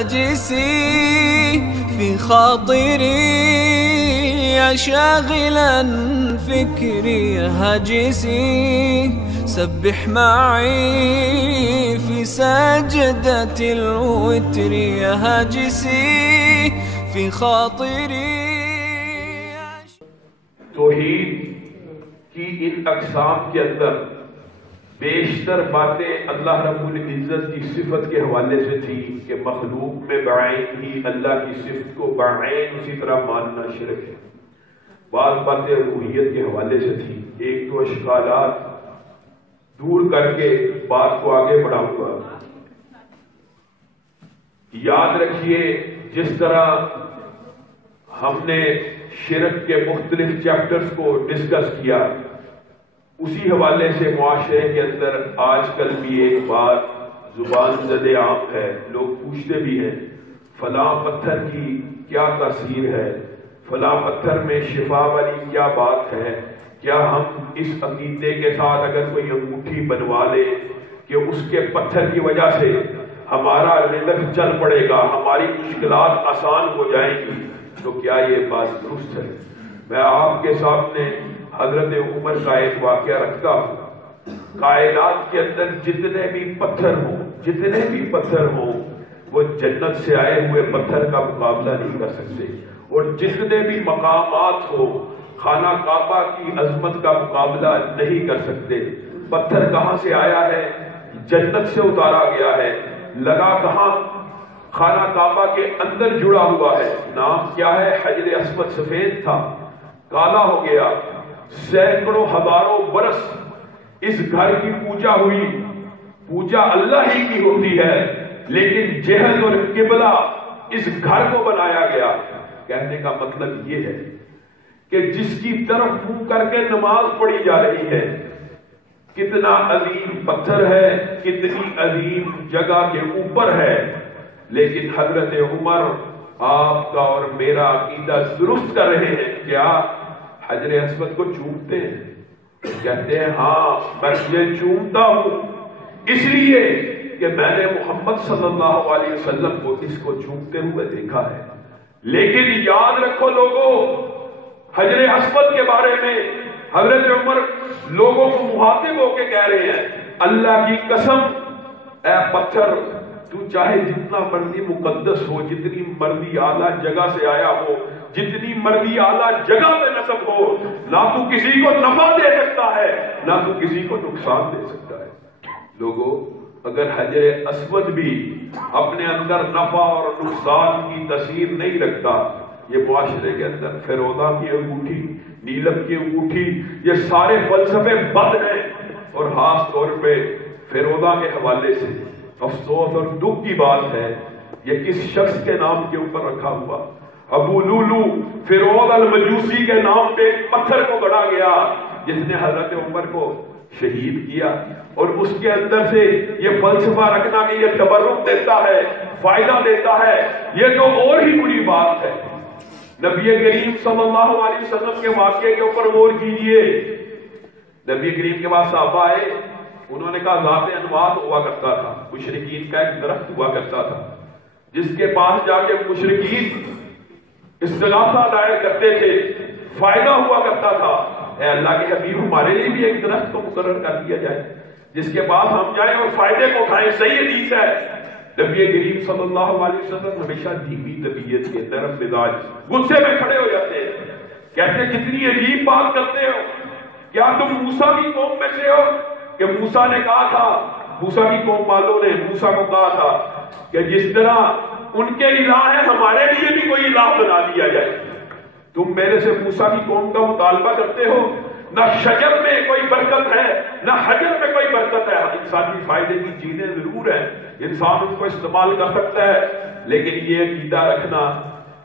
جسي في خاطري يا شاغلا فكري هاجسي سبح معي في سجدة الوتر يا هاجسي في خاطري. توحید کی ان اقسام کے اندر بیشتر باتیں اللہ رب العزت کی صفت کے حوالے سے تھی کہ مخلوق میں بعین ہی اللہ کی صفت کو بعین اسی طرح ماننا شرک ہے. بعض باتیں روحیت کے حوالے سے تھی. ایک تو اشکالات دور کر کے بات کو آگے بڑھاؤں گا. یاد رکھیے جس طرح ہم نے شرک کے مختلف چیپٹرز کو ڈسکس کیا، اسی حوالے سے معاشرے کے اندر آج کل بھی ایک بات زبان زد عام ہے. لوگ پوچھتے بھی ہیں فلاں پتھر کی کیا تاثیر ہے، فلاں پتھر میں شفا والی کیا بات ہے. کیا ہم اس عقیدے کے ساتھ اگر کوئی انگوٹھی بنوا لے کہ اس کے پتھر کی وجہ سے ہمارا رزق چل پڑے گا، ہماری مشکلات آسان ہو جائیں گی، تو کیا یہ بات درست ہے؟ میں آپ کے سامنے حضرت عمر کا ایک واقعہ رکھتا ہوں. کائنات کے اندر جتنے بھی پتھر ہوں وہ جنت سے آئے ہوئے پتھر کا مقابلہ نہیں کر سکتے، اور جتنے بھی مقامات ہو خانہ کعبہ کی عظمت کا مقابلہ نہیں کر سکتے. پتھر کہاں سے آیا ہے؟ جنت سے اتارا گیا ہے. لگا کہاں؟ خانہ کعبہ کے اندر جڑا ہوا ہے. نام کیا ہے؟ حجر اسود. سفید تھا، کالا ہو گیا. سینکڑوں ہزاروں برس اس گھر کی پوجا ہوئی. پوجا اللہ ہی کی ہوتی ہے، لیکن جہل اور قبلہ اس گھر کو بنایا گیا. کہنے کا مطلب یہ ہے کہ جس کی طرف منہ کر کے نماز پڑھی جا رہی ہے، کتنا عظیم پتھر ہے، کتنی عظیم جگہ کے اوپر ہے، لیکن حضرت عمر آپ کا اور میرا عقیدہ درست کر رہے ہیں. کیا حجر اسود کو چومتے ہیں؟ کہتے ہیں ہاں میں یہ چومتا ہوں اس لیے کہ میں نے محمد صلی اللہ علیہ وسلم کو اس کو چومتے ہوئے دیکھا ہے. لیکن یاد رکھو لوگوں، حجر اسود کے بارے میں حضرت عمر لوگوں کو مخاطب ہو کے کہہ رہے ہیں اللہ کی قسم اے پتھر، تو چاہے جتنا مرضی مقدس ہو، جتنی مرضی اعلیٰ جگہ سے آیا ہو، جتنی مرضی اعلیٰ جگہ پہ نسب ہو، نہ تو کسی کو نفع دے سکتا ہے نہ تو کسی کو نقصان دے سکتا ہے. لوگوں اگر حجر اسود بھی اپنے اندر نفع اور نقصان کی تاثیر نہیں رکھتا، یہ معاشرے کے اندر فیروزہ کی انگوٹھی، نیلم کی انگوٹھی، یہ سارے فلسفے بد ہیں. اور خاص طور پہ فیروزہ کے حوالے سے افسوس اور دکھ کی بات ہے یہ کس شخص کے نام کے اوپر رکھا ہوا؟ ابو لولو فیروز المجوسی کے نام پہ ایک پتھر کو گڑا گیا جس نے حضرت عمر کو شہید کیا. اور اس کے اندر سے یہ فلسفہ رکھنا کہ یہ تبرک دیتا ہے، فائدہ دیتا ہے، یہ تو اور ہی بری بات ہے. نبی کریم صلی اللہ علیہ وسلم کے واقعے کے اوپر غور کیجئے. نبی کریم کے پاس صحابہ آئے، انہوں نے کہا ذات انواد ہوا کرتا تھا، مشرکین کا ایک درخت ہوا کرتا تھا جس کے پاس جا کے مشرکین استغاثہ دائر کرتے تھے، فائدہ ہوا کرتا تھا. اے اللہ کے حبیب ہمارے لیے بھی ایک درخت کو مقرر کر دیا جائے جس کے پاس ہم جائیں اور فائدے کو کھائیں. صحیح حدیث ہے. نبی کریم صلی اللہ علیہ وسلم ہمیشہ دھیمی طبیعت کے، نرم مزاج، غصے میں کھڑے ہو جاتے ہیں. کہتے کتنی عجیب بات کرتے ہو، کیا تم موسیٰ کی قوم میں سے ہو؟ کہ موسیٰ نے کہا تھا، موسیٰ کی قوم والوں نے موسیٰ کو کہا تھا کہ جس طرح ان کے الہ ہے ہمارے لیے بھی کوئی الہ بنا دیا جائے. تم میرے سے موسیٰ کی قوم کا مطالبہ کرتے ہو؟ نہ شجر میں کوئی برکت ہے نہ حجر میں کوئی برکت ہے. انسانی فائدے کی چیزیں ضرور ہیں، انسان ان کو استعمال کر سکتا ہے، لیکن یہ عقیدہ رکھنا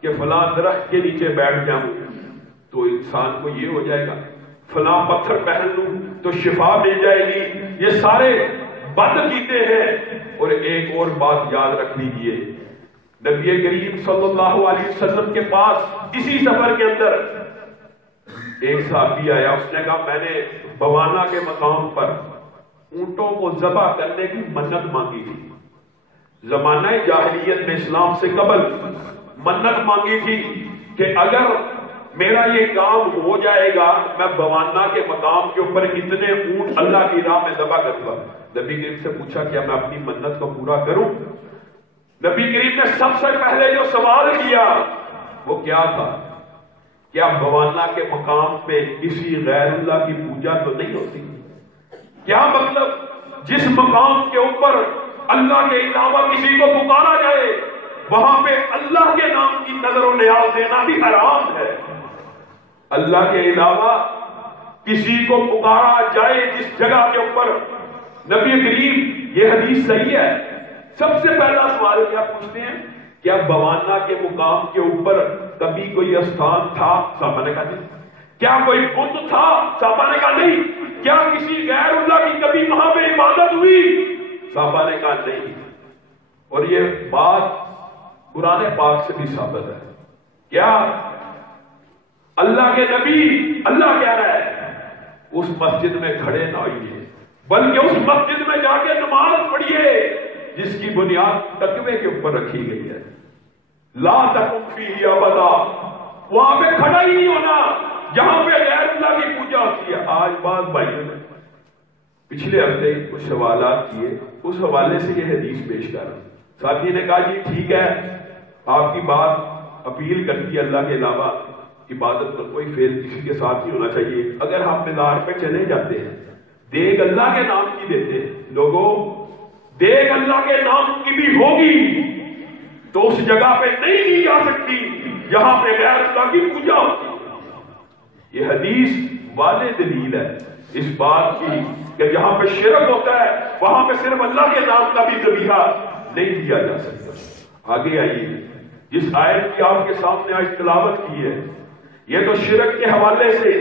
کہ فلاں درخت کے نیچے بیٹھ جاؤں تو انسان کو یہ ہو جائے گا، فلاں پتھر پہن لوں تو شفا مل جائے گی، یہ سارے بد عقیدے ہیں. اور ایک اور بات یاد رکھ لیجیے، نبی کریم صلی اللہ علیہ وسلم کے پاس اسی سفر کے اندر ایک صحابی آیا، اس نے کہا میں نے بوانا کے مقام پر اونٹوں کو ذبح کرنے کی منت مانگی تھی. زمانہ جاہلیت میں اسلام سے قبل منت مانگی تھی کہ اگر میرا یہ کام ہو جائے گا میں بوانا کے مقام کے اوپر اتنے اونٹ اللہ کی راہ میں ذبح کروں گا. نبی کریم سے پوچھا کیا میں اپنی منت کو پورا کروں؟ نبی کریم نے سب سے پہلے جو سوال کیا وہ کیا تھا؟ کیا بوانا کے مقام پہ کسی غیر اللہ کی پوجا تو نہیں ہوتی؟ کیا مطلب جس مقام کے اوپر اللہ کے علاوہ کسی کو پکارا جائے وہاں پہ اللہ کے نام کی نظر و نیاز دینا بھی حرام ہے. اللہ کے علاوہ کسی کو پکارا جائے جس جگہ کے اوپر. نبی کریم یہ حدیث صحیح ہے. سب سے پہلا سوال کیا پوچھتے ہیں؟ کیا بوانا کے مقام کے اوپر کبھی کوئی استھان تھا؟ صحابہ نے کہا نہیں. کیا کوئی بت تھا؟ صحابہ نے کہا نہیں. کیا کسی غیر اللہ کی کبھی وہاں پہ عبادت ہوئی؟ صحابہ نے کہا نہیں. اور یہ بات قرآن پاک سے بھی ثابت ہے. کیا اللہ کے نبی اللہ کہہ رہا ہے اس مسجد میں کھڑے نہ ہوئیے بلکہ اس مسجد میں جا کے نماز پڑھیے جس کی بنیاد تقوی کے اوپر رکھی گئی ہے. لا تقم فیہ ابدا. وہاں پہ کھڑا ہی نہیں ہونا جہاں پہ غیر اللہ کی پوجا ہوتی ہے. آج بعض بھائیوں نے پچھلے ہفتے کچھ سوالات کیے, اس حوالے سے یہ حدیث پیش کر رہا ہوں. ساتھی نے کہا جی ٹھیک ہے آپ کی بات اپیل کرتی ہے اللہ کے علاوہ عبادت کا کوئی فعل کسی کے ساتھ ہی ہونا چاہیے. اگر ہم مزار پہ چلے جاتے ہیں دیگ اللہ کے نام کی دیتے ہیں. لوگوں دیگ اللہ کے نام کی بھی ہوگی تو اس جگہ پہ نہیں دی جا سکتی جہاں پہ غیر اللہ کی پوجا ہوتی. یہ حدیث واضح دلیل ہے اس بات کی کہ جہاں پہ شرک ہوتا ہے وہاں پہ صرف اللہ کے نام کا بھی ذبیحہ نہیں دیا جا سکتا. آگے آئیے جس آیت کی آپ کے سامنے آج تلاوت کی ہے یہ تو شرک کے حوالے سے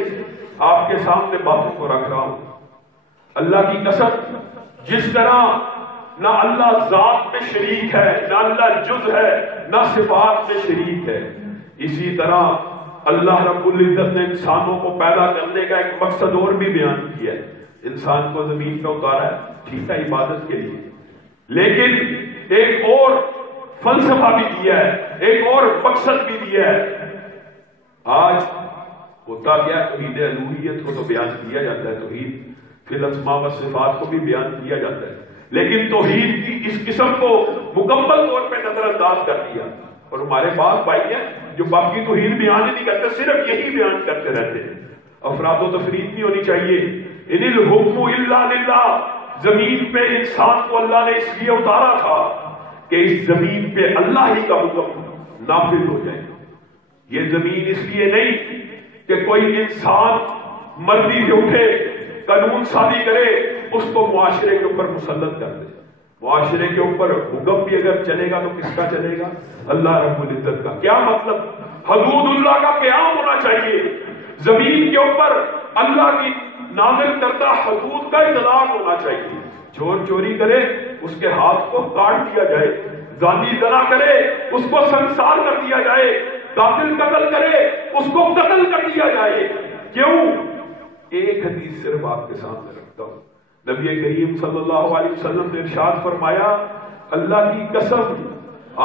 آپ کے سامنے باتوں کو رکھ رہا ہوں. اللہ کی قسم جس طرح نہ اللہ ذات میں شریک ہے نہ اللہ جز ہے نہ صفات میں شریک ہے, اسی طرح اللہ رب العزت نے انسانوں کو پیدا کرنے کا ایک مقصد اور بھی بیان کیا ہے. انسان کو زمین پہ اتارا ہے ٹھیک ہے عبادت کے لیے, لیکن ایک اور فلسفہ بھی دیا ہے, ایک اور مقصد بھی دیا ہے. آج ہوتا کیا توحید الوہیت کو تو بیان کیا جاتا ہے, توحید فی الاسماء و صفات کو بھی بیان کیا جاتا ہے, لیکن توحید کی اس قسم کو مکمل طور پہ نظر انداز کر دیا. اور ہمارے پاس بھائی ہیں جو باقی توحید بیان ہی نہیں کرتے, صرف یہی بیان کرتے رہتے ہیں. افراد و تفرید نہیں ہونی چاہیے. ان الحکم الا للہ. زمین پہ انسان کو اللہ نے اس لیے اتارا تھا کہ اس زمین پہ اللہ ہی کا حکم نافذ ہو جائے. یہ زمین اس لیے نہیں کہ کوئی انسان مرضی سے اٹھے قانون سازی کرے اس کو معاشرے کے اوپر مسلط کر دے. معاشرے کے اوپر حکم بھی اگر چلے گا تو کس کا چلے گا؟ اللہ رب العزت کا. کیا مطلب؟ حدود اللہ کا قیام ہونا چاہیے. زمین کے اوپر اللہ کی نازل کردہ حدود کا اطلاق ہونا چاہیے. چور چوری کرے اس کے ہاتھ کو کاٹ دیا جائے, زانی زنا کرے اس کو سنسار کر دیا جائے, قاتل قتل کرے اس کو قتل کر دیا جائے. کیوں؟ ایک حدیث صرف آپ کے سامنے رکھتا ہوں. نبی کریم صلی اللہ علیہ وسلم نے ارشاد فرمایا اللہ کی قسم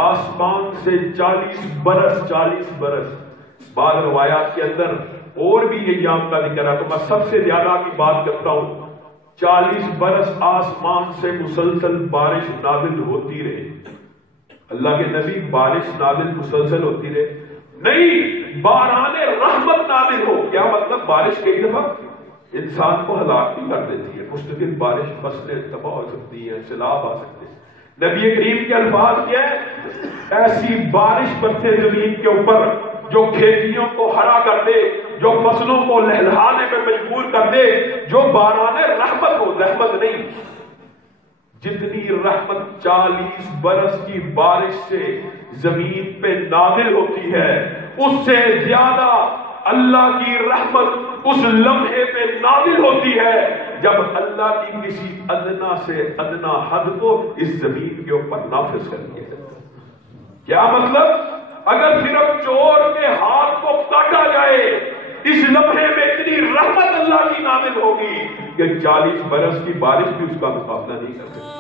آسمان سے 40 برس بعض روایات کے اندر اور بھی یہ ایام کا ذکر ہے تو میں سب سے زیادہ کی بات کرتا ہوں. 40 برس آسمان سے مسلسل بارش نازل ہوتی رہے. اللہ کے نبی بارش نازل مسلسل ہوتی رہے نہیں, باران رحمت نازل ہو. کیا مطلب؟ بارش کئی دفعہ انسان کو ہلاک بھی کر دیتی ہے. مستقل بارش فصلیں تباہ ہو سکتی ہے, سیلاب آ سکتے ہیں. نبی کریم کے الفاظ کیا ہے؟ ایسی بارش برسے زمین کے اوپر جو کھیتیوں کو ہرا کر دے, جو فصلوں کو لہلہانے پہ مجبور کر دے, جو باران رحمت ہو. رحمت نہیں, جتنی رحمت 40 برس کی بارش سے زمین پہ نازل ہوتی ہے اس سے زیادہ اللہ کی رحمت اس لمحے پہ نازل ہوتی ہے جب اللہ کی کسی ادنا سے ادنا حد کو اس زمین کے اوپر نافذ کر دیا جاتا ہے. کیا مطلب؟ اگر صرف چور کے ہاتھ کو کاٹا جائے اس لمحے میں اتنی رحمت اللہ کی نازل ہوگی کہ 40 برس کی بارش بھی اس کا مقابلہ نہیں کر سکتی.